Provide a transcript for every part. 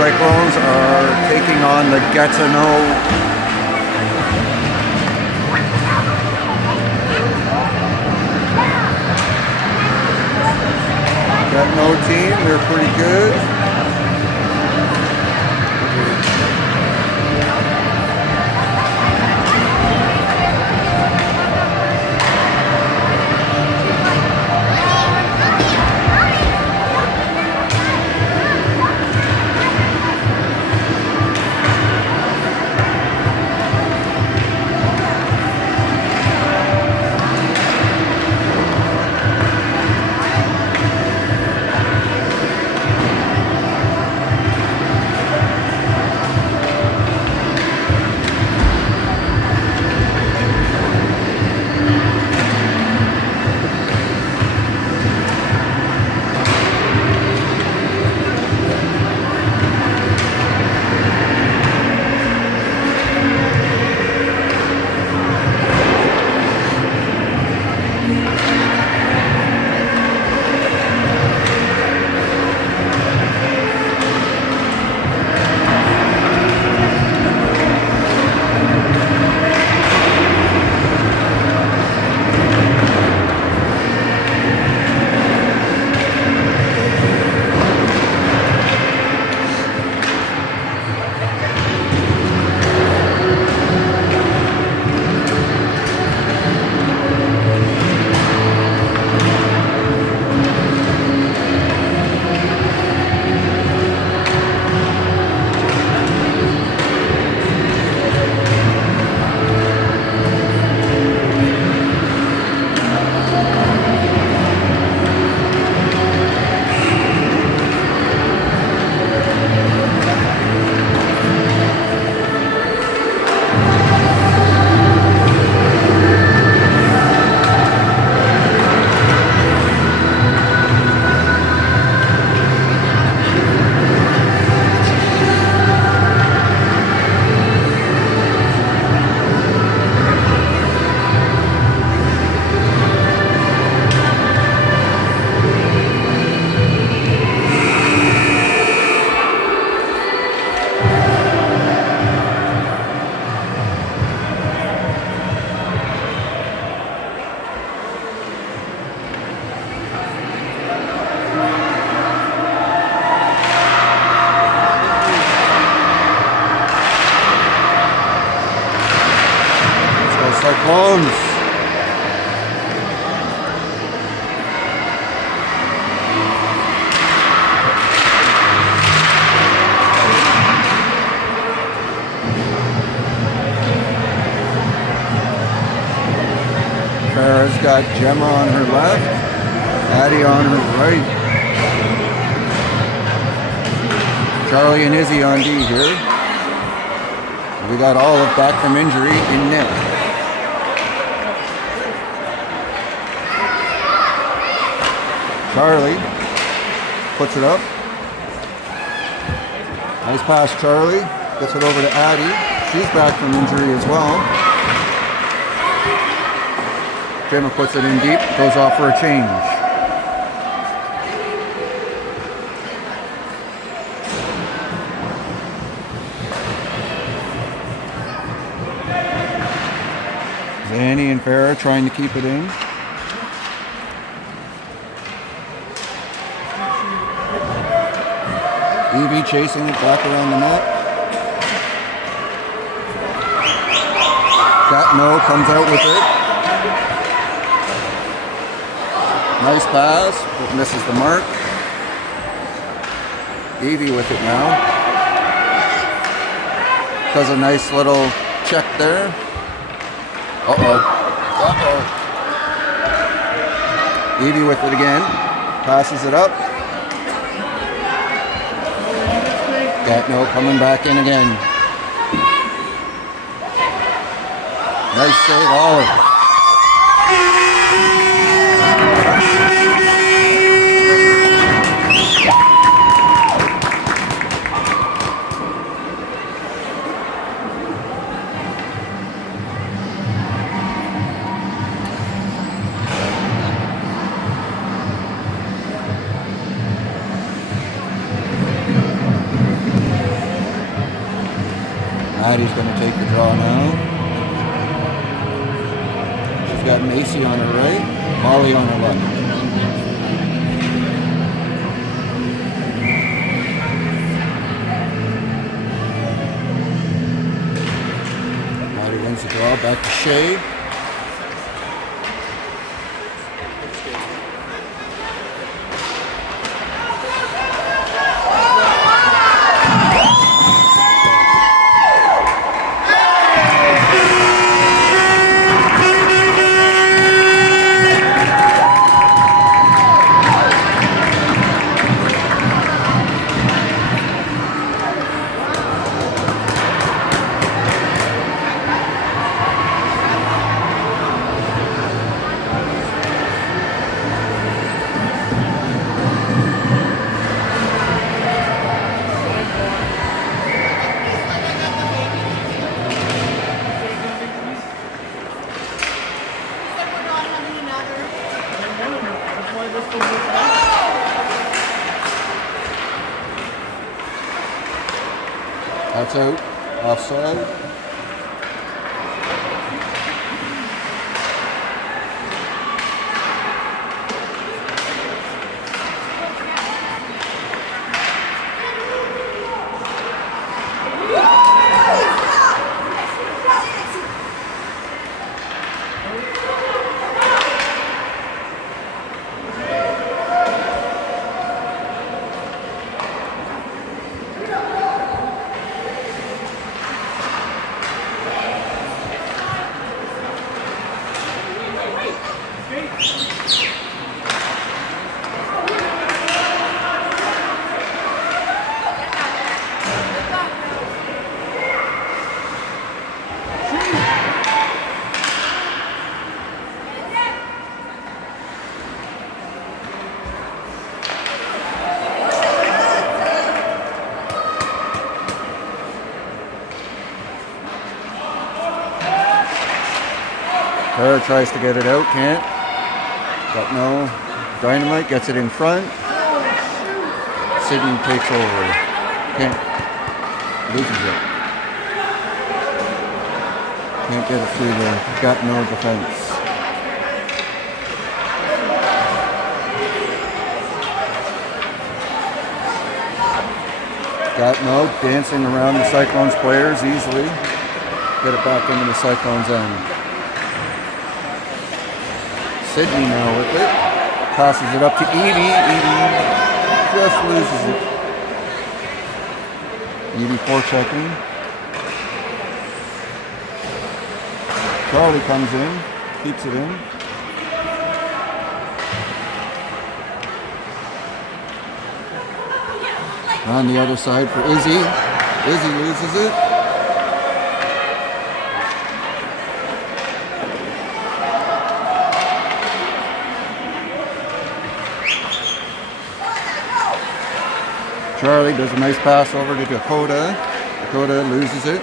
Cyclones are taking on the Gatineau team. They're pretty good. Cyclones. Farah's got Gemma on her left, Addie on her right. Charlie and Izzy on D here. We got Olive back from injury in net. Charlie puts it up. Nice pass, Charlie. Gets it over to Addie. She's back from injury as well. Gemma puts it in deep. Goes off for a change. Zanny and Farah trying to keep it in. Evie chasing it back around the net. Gatineau comes out with it. Nice pass, but misses the mark. Evie with it now. Does a nice little check there. Uh-oh. Evie with it again. Passes it up. Gatineau coming back in again. Nice save, Olive. Maddie's going to take the draw now. She's got Macy on her right, Molly on her left. Maddie wins the draw, back to Shay. That's out, offside. Tara tries to get it out, can't. Gatineau Dynamite gets it in front. Sydney takes over. Can't. Loses it. Can't get it through the Gatineau defense. Gatineau dancing around the Cyclones players easily. Get it back into the Cyclones end. Sydney now with it. Passes it up to Edie. Edie just loses it. Edie forechecking. Charlie comes in. Keeps it in. On the other side for Izzy. Izzy loses it. Charlie does a nice pass over to Dakota. Dakota loses it.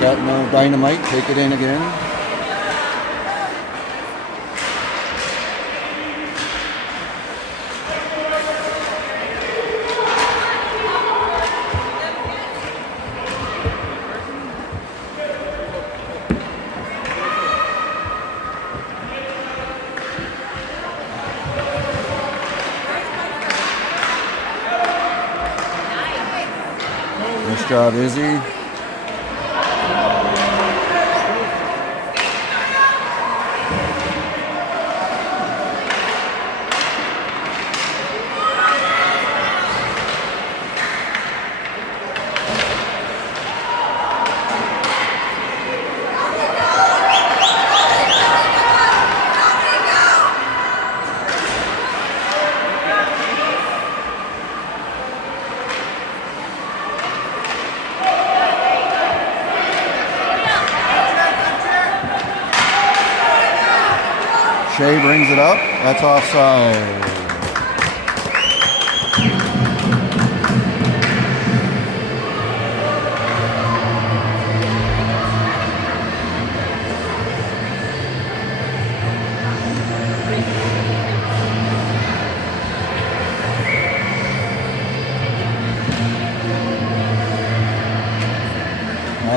Gatineau Dynamite, take it in again. Nice job, Izzy. Shea brings it up. That's offside.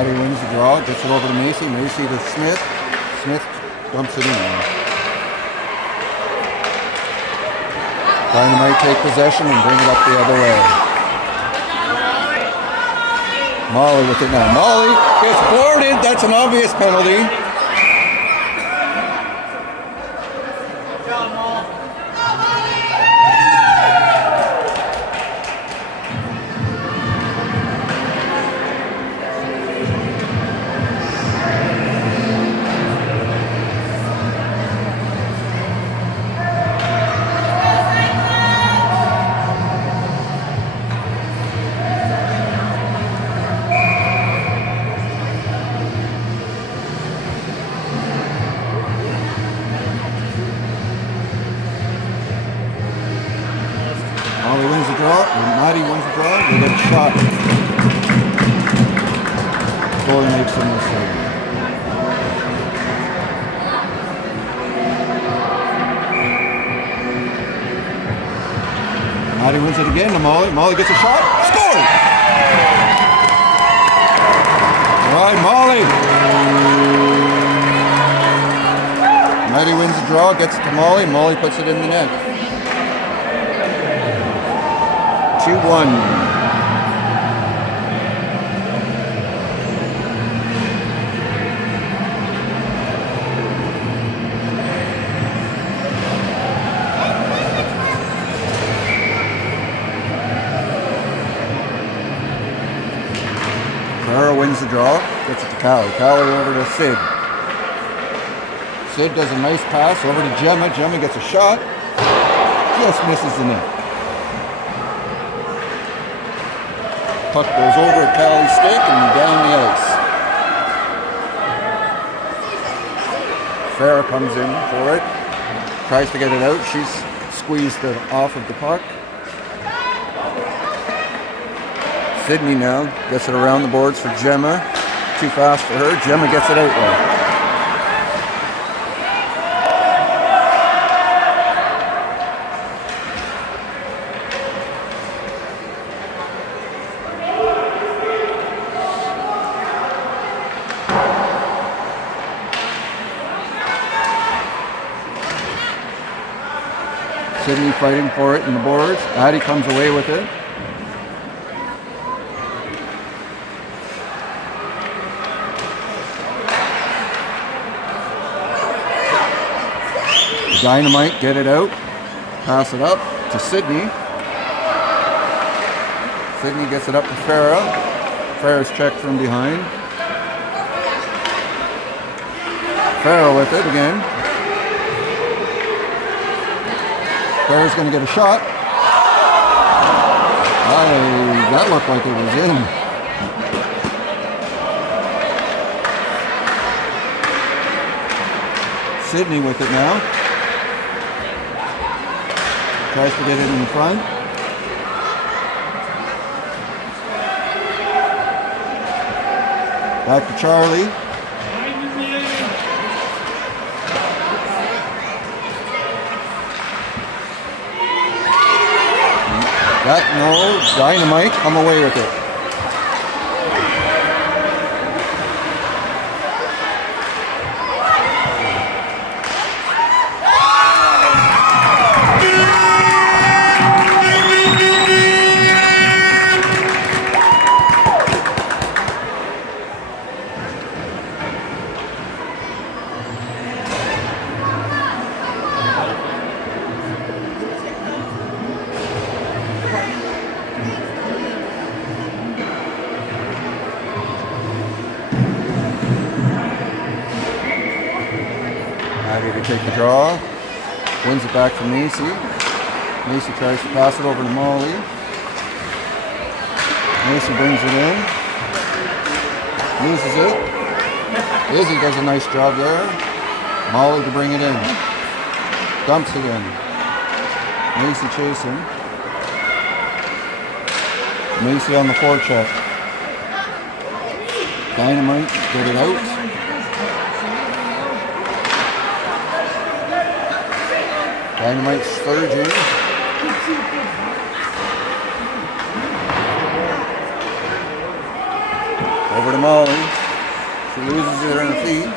Maddie wins the draw, gets it over to Macy. Macy to Smith. Smith dumps it in. Dynamite take possession and bring it up the other way. Molly with it now. Molly gets boarded. That's an obvious penalty. Molly wins the draw, and Maddie wins the draw. They get a shot. Goalie makes the mistake. Maddie wins it again to Molly. Molly gets a shot. Score! All right, Molly. Maddie wins the draw, gets it to Molly. Molly puts it in the net. 2-1. Carrera wins the draw, gets it to Callie. Callie over to Sid. Sid does a nice pass over to Gemma. Gemma gets a shot, just misses the net. Puck goes over at Callie's stick and down the ice. Farah comes in for it. Tries to get it out. She's squeezed it off of the puck. Sydney now gets it around the boards for Gemma. Too fast for her. Gemma gets it out there. Sydney fighting for it in the boards. Addie comes away with it. Dynamite get it out. Pass it up to Sydney. Sydney gets it up to Farah. Farah's checked from behind. Farah with it again. Farah's going to get a shot. That looked like it was in. Sydney with it now. Tries to get it in front. Back to Charlie. Gatineau Dynamite come away with it. Ready to take the draw. Wins it back to Macy. Macy tries to pass it over to Molly. Macy brings it in. Loses it. Izzy does a nice job there. Molly to bring it in. Dumps it in. Macy chasing. Macy on the forecheck. Dynamite, get it out. Dynamite surging. Over to Molly. She loses it on her feet.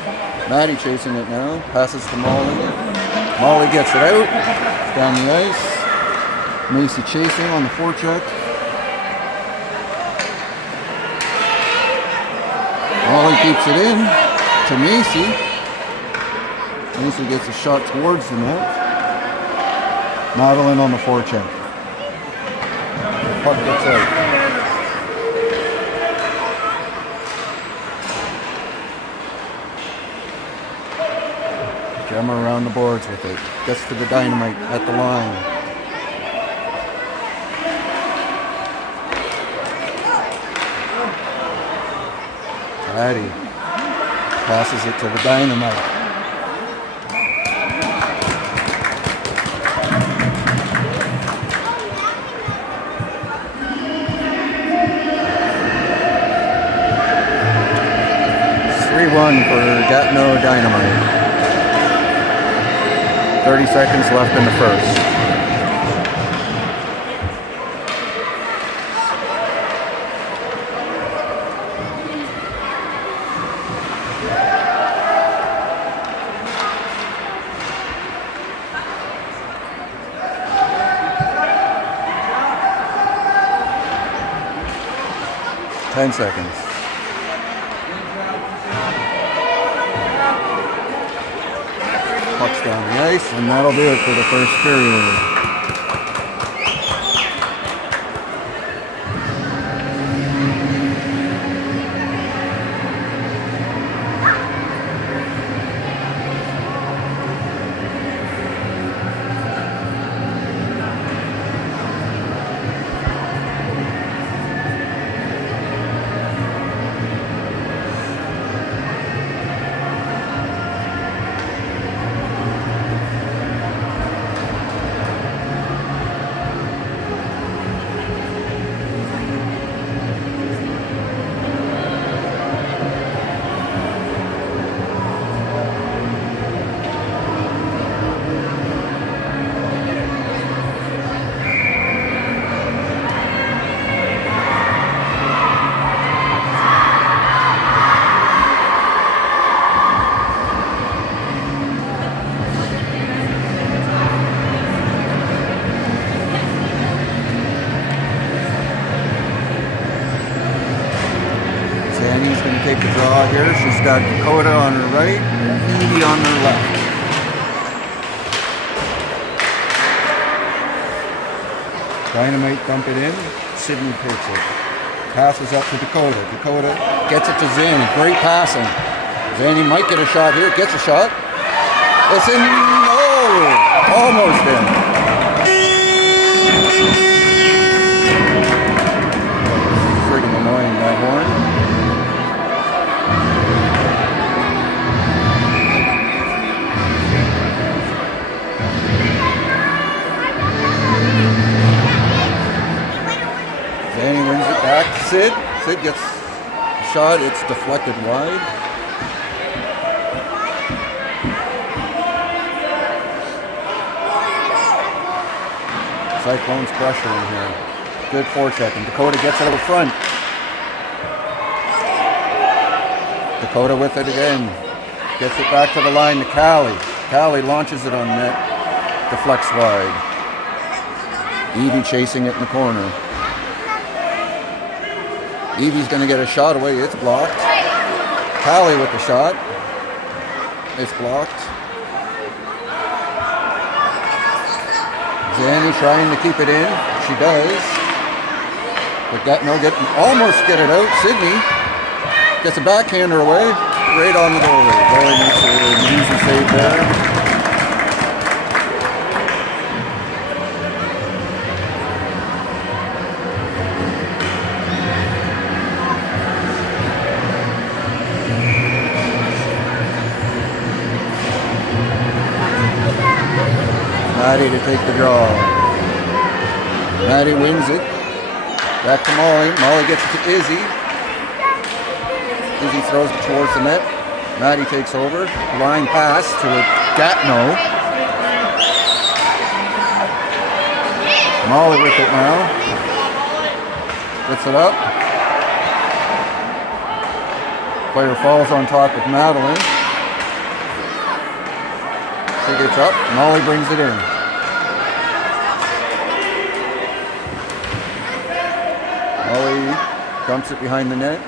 Maddie chasing it now. Passes to Molly. Molly gets it out. Down the ice. Macy chasing on the forecheck. Molly keeps it in to Macy. Macy gets a shot towards the net. Madeline on the forecheck. Puck gets out. Gemma around the boards with it. Gets to the Dynamite at the line. Addie passes it to the Dynamite. For Gatineau Dynamite. 30 seconds left in the first. Ten seconds. Puck's down the ice, and that'll do it for the first period. Sandy's going to take the draw here. She's got Dakota on her right and Evie on her left. Dynamite dump it in. Sydney takes it. Passes up to Dakota. Dakota gets it to Zanny. Great passing. Zanny might get a shot here. Gets a shot. It's in. Oh! Almost in. Friggin' annoying, that horn. Zanny wins it back to Sid. Sid gets a shot. It's deflected wide. Cyclones pressuring here. Good forecheck, and Dakota gets it out front. Dakota with it again. Gets it back to the line to Callie. Callie launches it on net. Deflects wide. Evie chasing it in the corner. Evie's going to get a shot away. It's blocked. Callie with the shot. It's blocked. Zanny trying to keep it in. She does. But Gatineau almost get it out. Sydney gets a backhander away. Right on the goalie. Goalie makes an easy save there. Maddie to take the draw. Maddie wins it. Back to Molly. Molly gets it to Izzy. Izzy throws it towards the net. Maddie takes over. Line pass to Gatineau. Molly with it now. Gets it up. Player falls on top of Madeline. She gets up. Molly brings it in. Molly dumps it behind the net.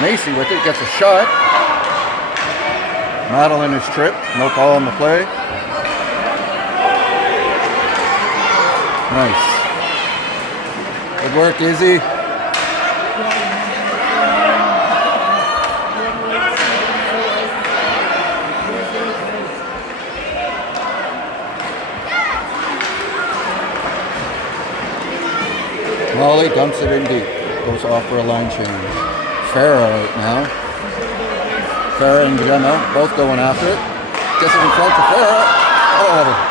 Macy with it, gets a shot. Madeline is tripped. No call on the play. Nice. Good work, Izzy. Molly dumps it in deep. Goes off for a line change. Farah out now. Farah and Gemma both going after it. Gets it in front to Farah. Oh!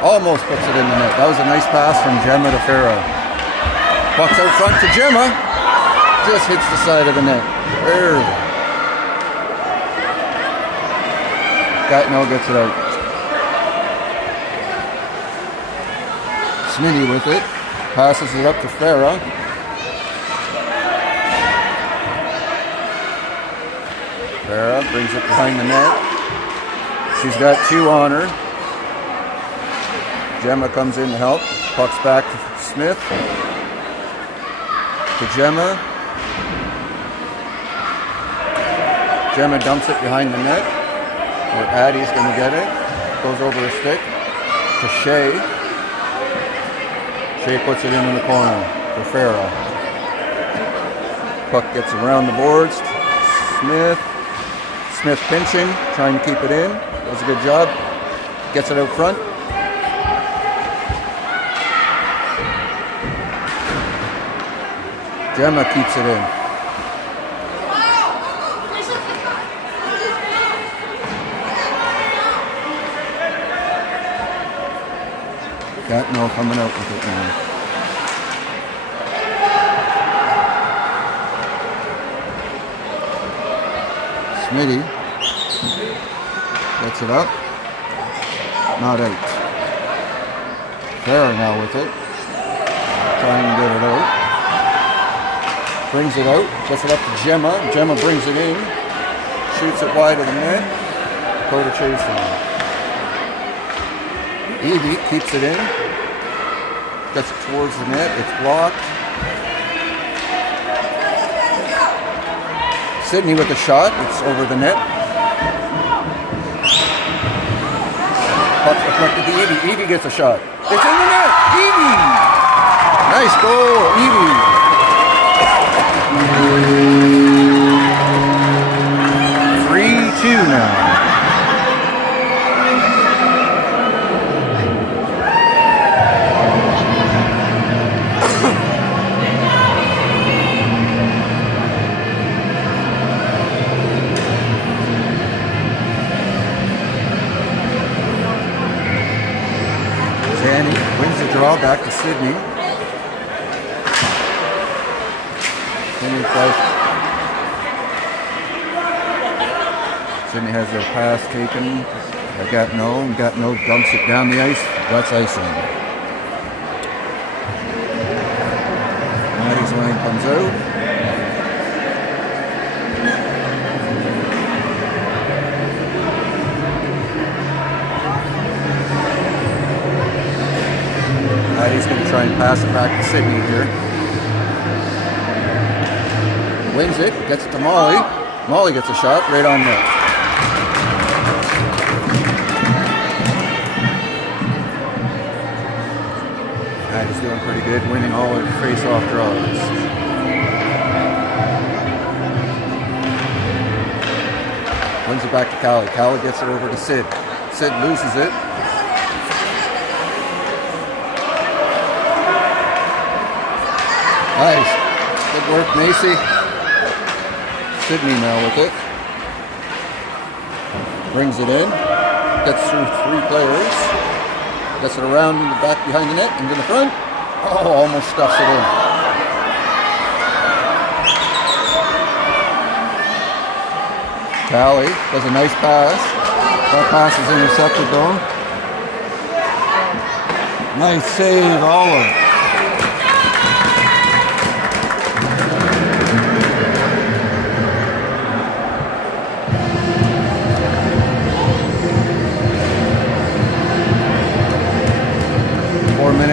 Almost puts it in the net. That was a nice pass from Gemma to Farah. Puck's out front to Gemma. Just hits the side of the net. There. Gatineau gets it out. Smitty with it. Passes it up to Farah. Farah brings it behind the net. She's got two on her. Gemma comes in to help. Puck's back to Smith. To Gemma. Gemma dumps it behind the net. Where Addie's going to get it. Goes over her stick. To Shea. Shea puts it in the corner for Farah. Puck gets around the boards. Smith. Smith pinching, trying to keep it in. Does a good job. Gets it out front. Gemma keeps it in. Gatineau coming out with it now. Smitty gets it up. Not out. Farah now with it. Trying to get it out. Brings it out. Gets it up to Gemma. Gemma brings it in. Shoots it wide of the net. Dakota chasing. Evie keeps it in. Gets it towards the net. It's blocked. Sydney with a shot. It's over the net. Puck deflected to Evie. Evie gets a shot. It's in the net. Evie! Nice goal, Evie. 3-2 now. Zanny wins the draw back to Sydney. Sydney has their pass taken by Gatineau, and Gatineau dumps it down the ice. That's icing. Maddie's line comes out. Maddie's going to try and pass it back to Sydney here. Wins it, gets it to Molly. Molly gets a shot right on net. Maddie's doing pretty good, winning all her face-off draws. Wins it back to Callie. Callie gets it over to Sid. Sid loses it. Nice. Good work, Macy. Sydney now with it. Brings it in. Gets through three players. Gets it around in the back behind the net, into the front. Oh, almost stuffs it in. Callie does a nice pass. That pass is intercepted though. Nice save, Olive.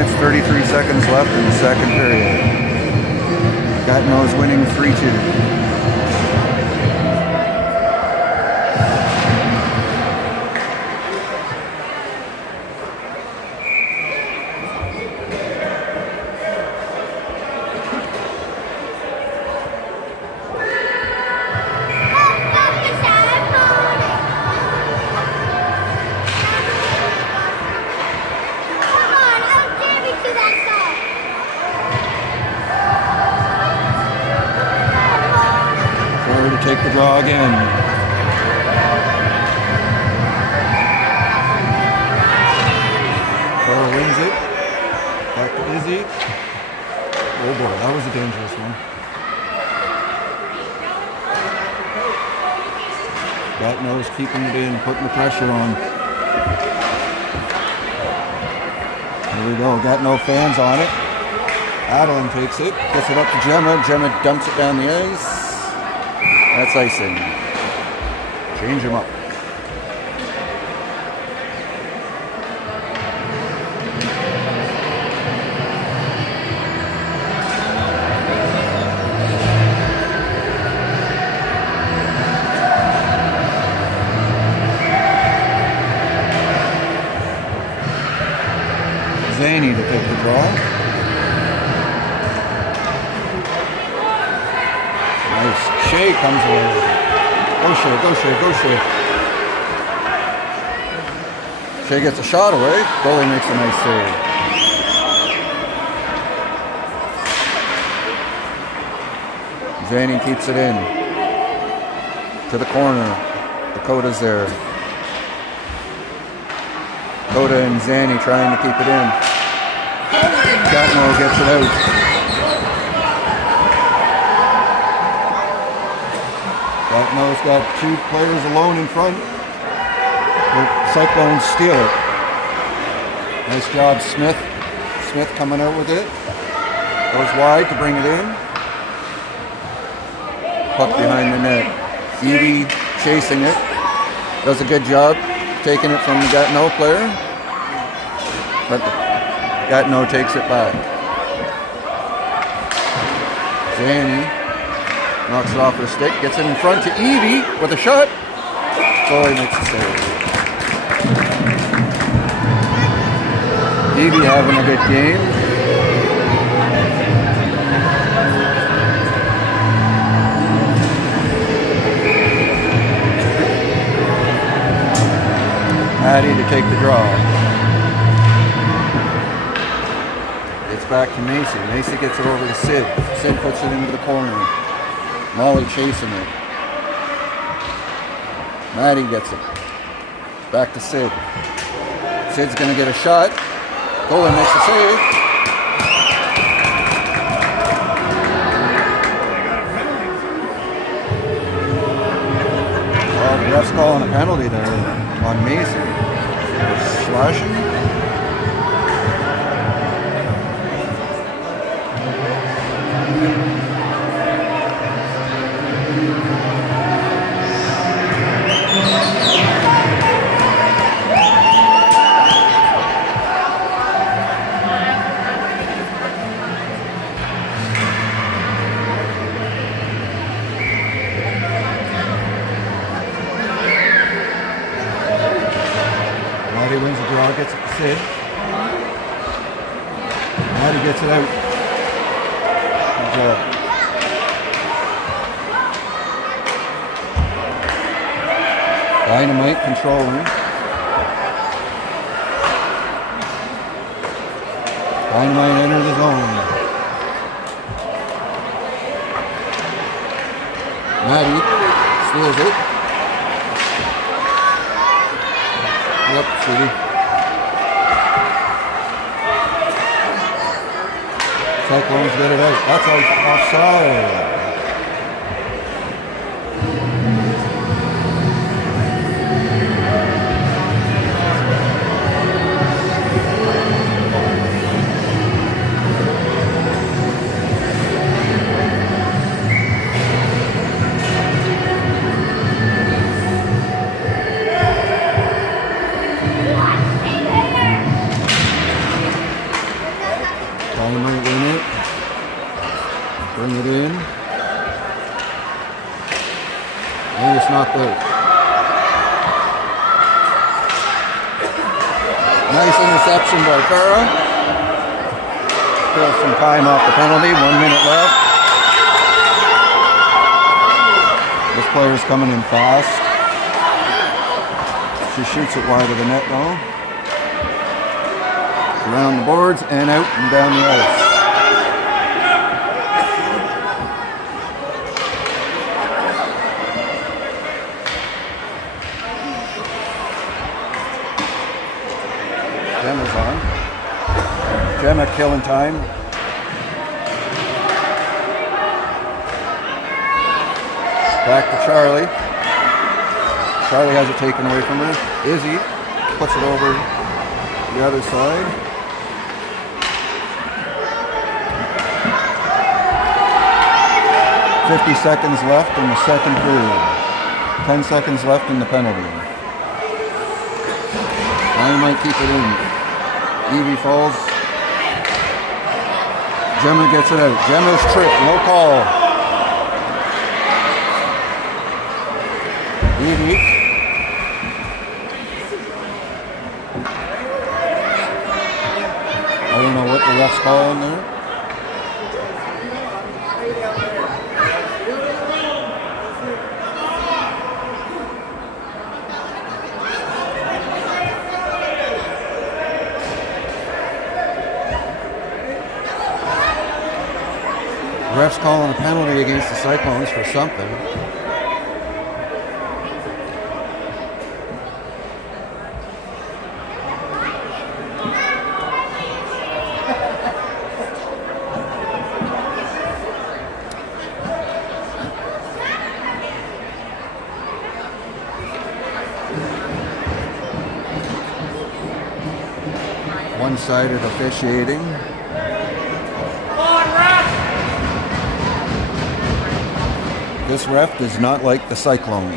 minutes, 33 seconds left in the second period. Gatineau is winning 3-2. To take the draw again. Carl wins it. Back to Izzy. Oh boy, that was a dangerous one. Gatineau's keeping it in, putting the pressure on. Here we go, Gatineau fans on it. Adeline takes it, gets it up to Gemma. Gemma dumps it down the ice. That's icing. Change him up. Zany to take the draw. Nice. Shea comes away. Go Shea, go Shea, go Shea. Shea gets a shot away. Goalie makes a nice save. Zany keeps it in. To the corner. Dakota's there. Dakota and Zany trying to keep it in. Gatineau gets it out. Gatineau's got two players alone in front. The Cyclones steal it. Nice job, Smith. Smith coming out with it. Goes wide to bring it in. Puck behind the net. Evie chasing it. Does a good job taking it from the Gatineau player. But Gatineau takes it back. Zany knocks it off her stick, gets it in front to Evie with a shot. Goalie makes a save. Evie having a good game. Maddie to take the draw. It's back to Macy. Macy gets it over to Sid. Sid puts it into the corner. Molly chasing it. Maddie gets it. Back to Sid. Sid's going to get a shot. Goalie makes a save. Well, the ref's calling a penalty there on Macy. Slashing. Maddie wins the draw, gets it to Sid. Maddie gets it out. Good job. Dynamite controlling. Dynamite enter the zone. Maddie steals it. Yep, City. Cyclones get it out. That's offside. might win it. Bring it in. And it's knocked out. Nice interception by Farah. Still some time off the penalty. 1 minute left. This player's coming in fast. She shoots it wide of the net now. Around the boards and out and down the ice. Gemma's on. Gemma killing time. Back to Charlie. Charlie has it taken away from her. Izzy puts it over the other side. "50 seconds left in the second period. 10 seconds left in the penalty. Dynamite keep it in. Evie falls. Gemma gets it out. Gemma's trip, no call. Evie. I don't know what the ref's calling there. The ref's calling a penalty against the Cyclones for something. One-sided officiating. This ref does not like the Cyclones.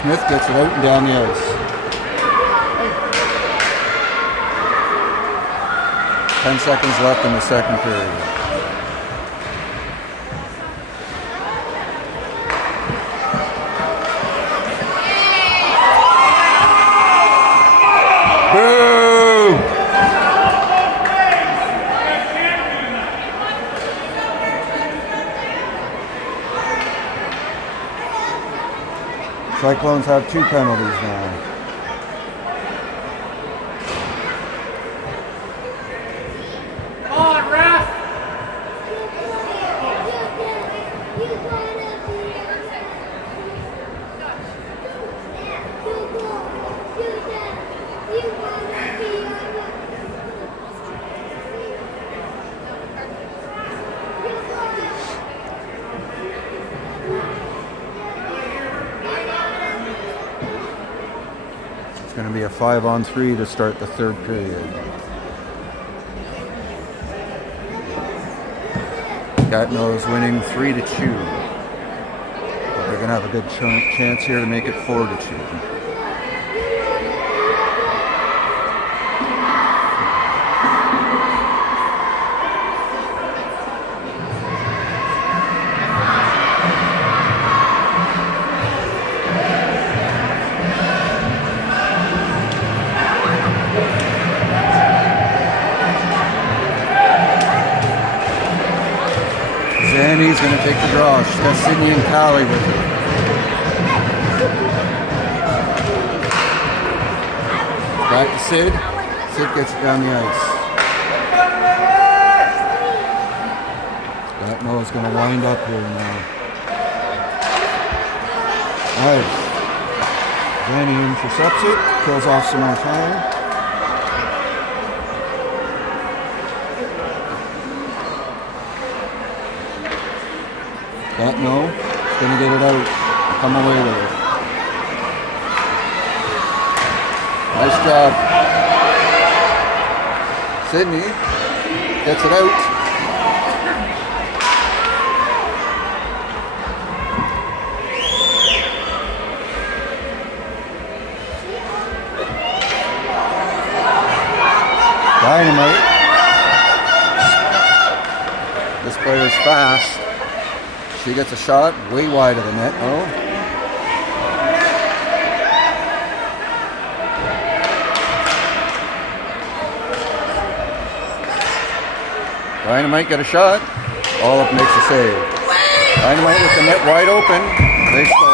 Smith gets it out and down the ice. 10 seconds left in the second period. Boo! Cyclones have 2 penalties now. It's going to be a 5-on-3 to start the third period. Gatineau is winning 3-2. But they're going to have a good chance here to make it 4-2. Zanny's going to take the draw. She's got Sydney and Callie with her. Back to Sid. Sid gets it down the ice. Gatineau is going to wind up here now. Alright. Zanny intercepts it. Kills off some more time. Gatineau is going to get it out. Come away with it. Nice job. Sydney gets it out. Dynamite. This player is fast. She gets a shot way wide of the net. Oh. Dynamite get a shot. Olive makes a save. Dynamite with the net wide open. They score.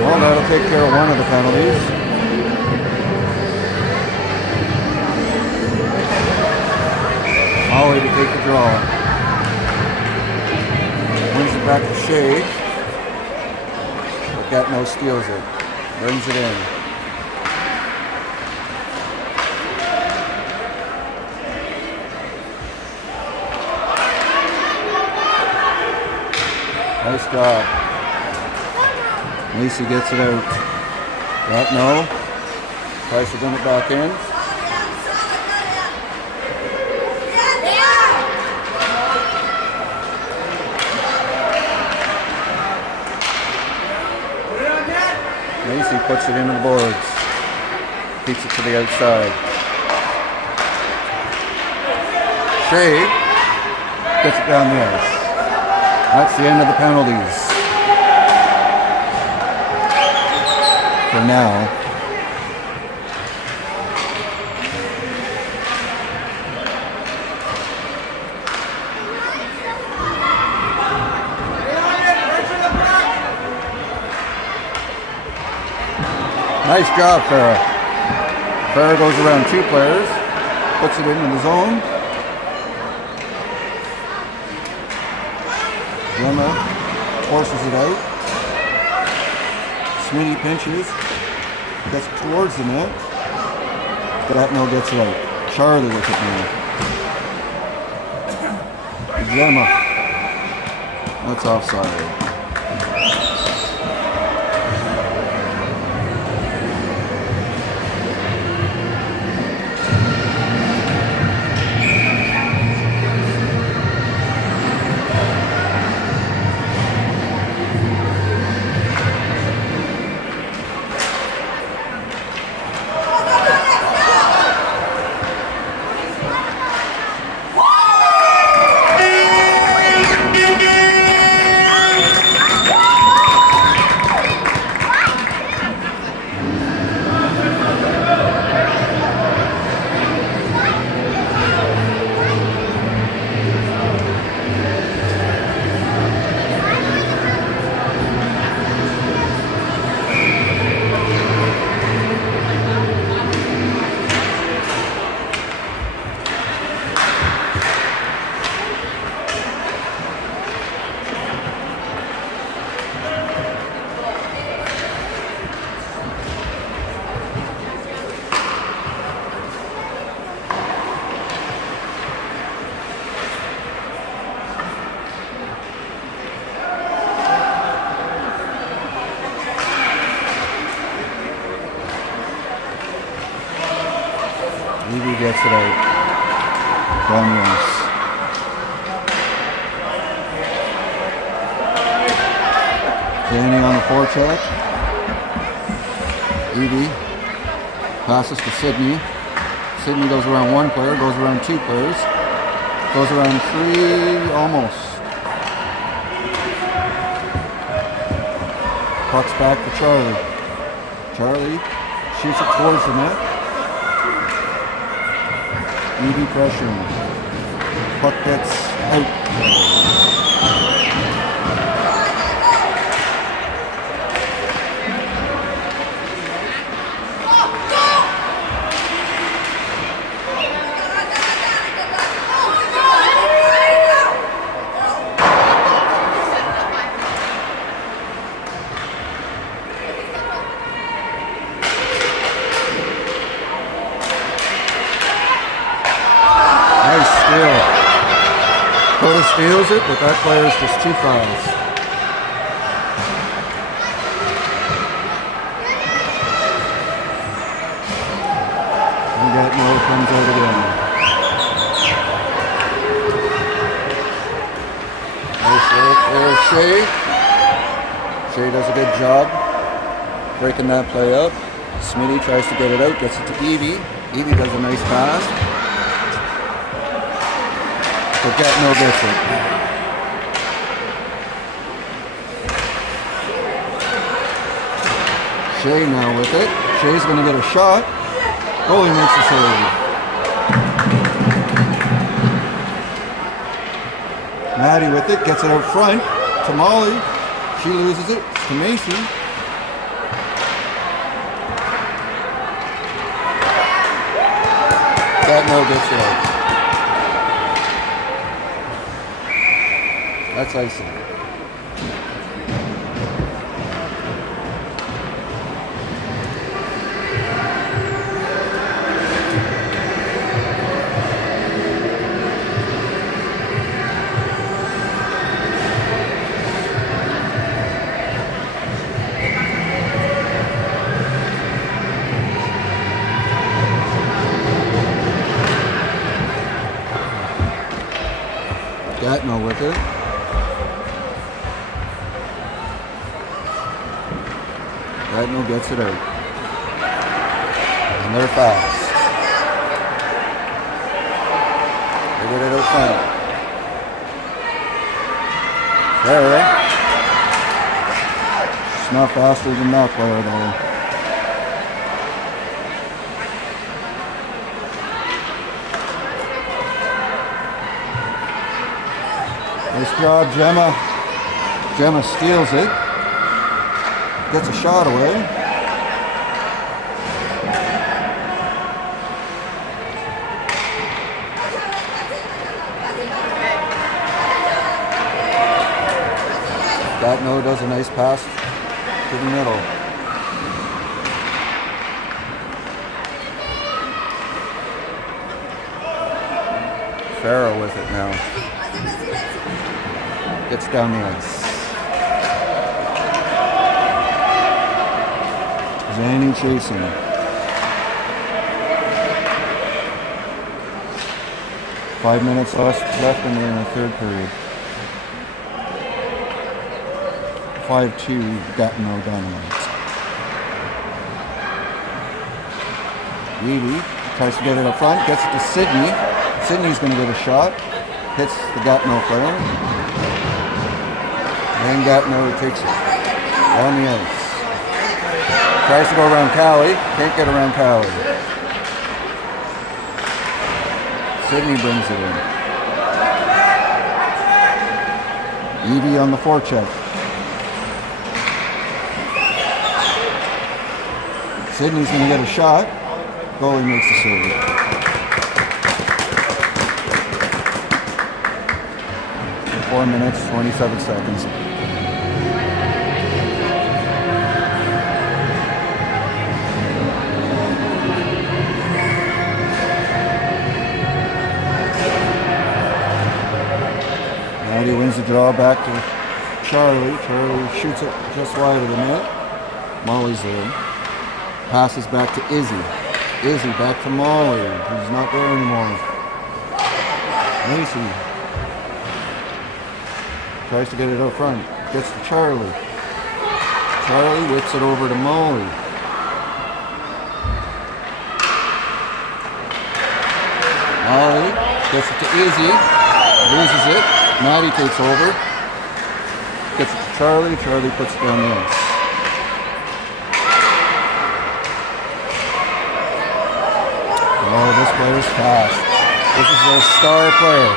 Well, that'll take care of one of the penalties. Molly to take the draw. Brings it back to Shea. But Gatineau steals it. Brings it in. Nice job. Lacey gets it out. Gatineau tries to bring it back in. Lacey puts it into the boards. Keeps it to the outside. Shea gets it down the ice. That's the end of the penalties. For now. Nice job, Farah. Farah goes around two players, puts it into the zone. Gemma forces it out. Smitty pinches, gets towards the net. Gatineau gets it out. Charlie with it now. Gemma. That's offside. Evie gets it out. Daniels. Danny on the forecheck. Evie passes to Sydney. Sydney goes around one player, goes around two players, goes around three, almost. Puck's back to Charlie. Charlie shoots it towards the net. Evie pressuring. Puck gets out. steals it, but that player is just too fast. And Gatineau comes out again. Nice work there, Shea. Shea does a good job breaking that play up. Smitty tries to get it out, gets it to Evie. Evie does a nice pass. But Gatineau gets it. Shea now with it. Shea's going to get a shot. Goalie makes the save. Maddie with it, gets it out front to Molly. She loses it to Macy. Gatineau gets it out. That's icing. Gatineau with it. Gatineau gets it out. And they're fast. They get it out front. There. It's not faster than that player though. Nice job, Gemma. Gemma steals it. Gets a shot away. Gatineau does a nice pass to the middle. Farrell with it now. Gets down the ice. Zanny chasing. Five minutes left in the third period. 5-2 Gatineau Dynamite. Evie tries to get it up front, gets it to Sydney. Sydney's going to get a shot. Hits the Gatineau player. And Gatineau takes it on the ice. Tries to go around Callie. Can't get around Callie. Sydney brings it in. Evie on the forecheck. Sydney's going to get a shot. Goalie makes the save. Four minutes, 27 seconds. Maddie wins the draw back to Charlie. Charlie shoots it just wide of the net. Molly's there. Passes back to Izzy. Izzy back to Molly, who's not there anymore. Macy tries to get it out front. Gets to Charlie. Charlie whips it over to Molly. Molly gets it to Izzy. Loses it. Maddie takes over. Gets it to Charlie. Charlie puts it down the ice. Oh, this player's fast. This is their star player.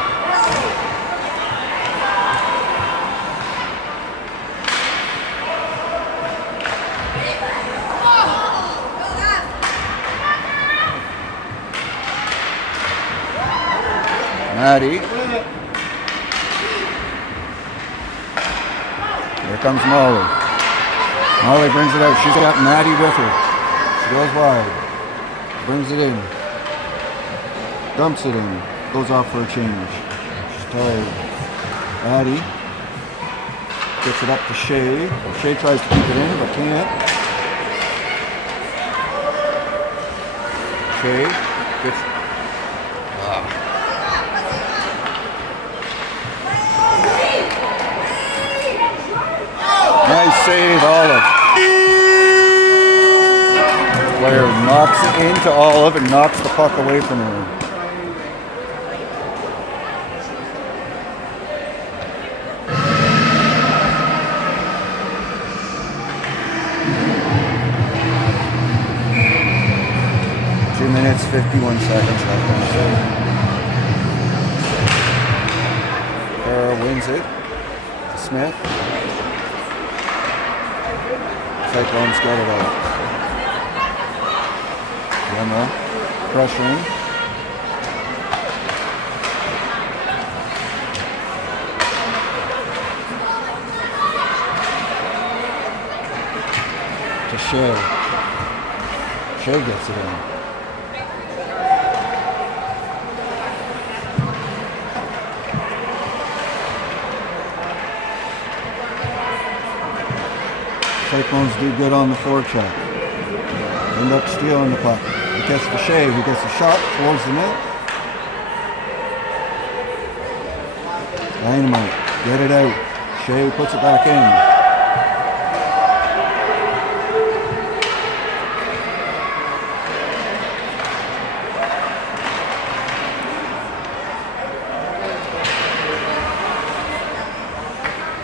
Maddie. Here comes Molly. Molly brings it out. She's got Maddie with her. She goes wide. Brings it in. Dumps it in. Goes off for a change. She's tired. Addie gets it up to Shea. Shea tries to keep it in, but can't. Shea gets... Nice save, Olive. Player knocks it into Olive and knocks the puck away from her. Minutes, 51 seconds left on the show. Farrell wins it to Smith. Cyclones got it out. Gemma pressuring. To Shea. Shea gets it in. Cyclones do good on the forecheck. End up stealing the puck. It gets to Shea, who gets a shot towards the net. Dynamite, get it out. Shea puts it back in.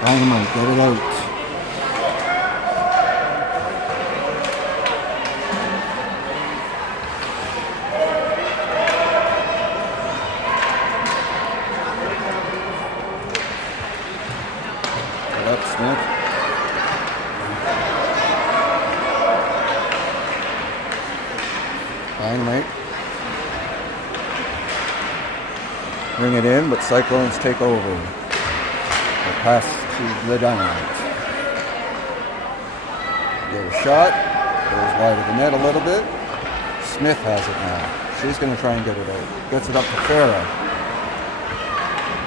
Dynamite, get it out. Smith. Dynamite. Bring it in, but Cyclones take over. The pass to the Dynamite. Get a shot. Goes wide of the net a little bit. Smith has it now. She's going to try and get it out. Gets it up to Farah.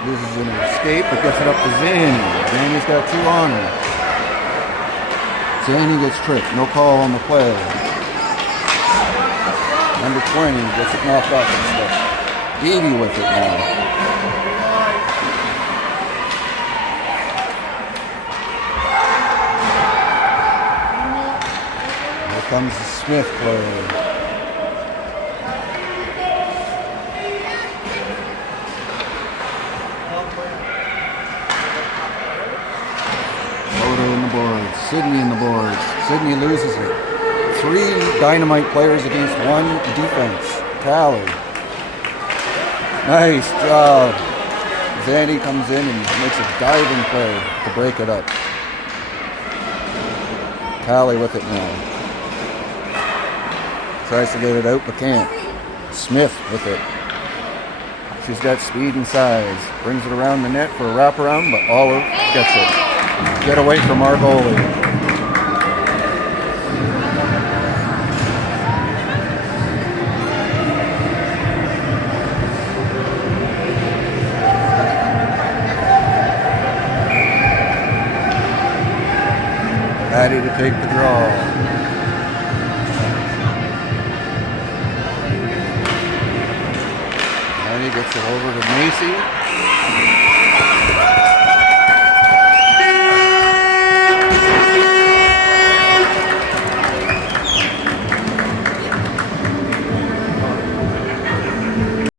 Loses an escape, but gets it up to Zanny. Zanny's got two on her. Zanny gets tripped. No call on the play. Number 20 gets it knocked off and stuff. 80 with it now. Here comes the Smith player. Sydney in the boards. Sydney loses it. 3 Dynamite players against 1 defense. Tally. Nice job. Zanny comes in and makes a diving play to break it up. Tally with it now. Tries to get it out but can't. Smith with it. She's got speed and size. Brings it around the net for a wraparound, but Olive gets it. Get away from our goalie. Addie to take the draw. Addie gets it over to Macy.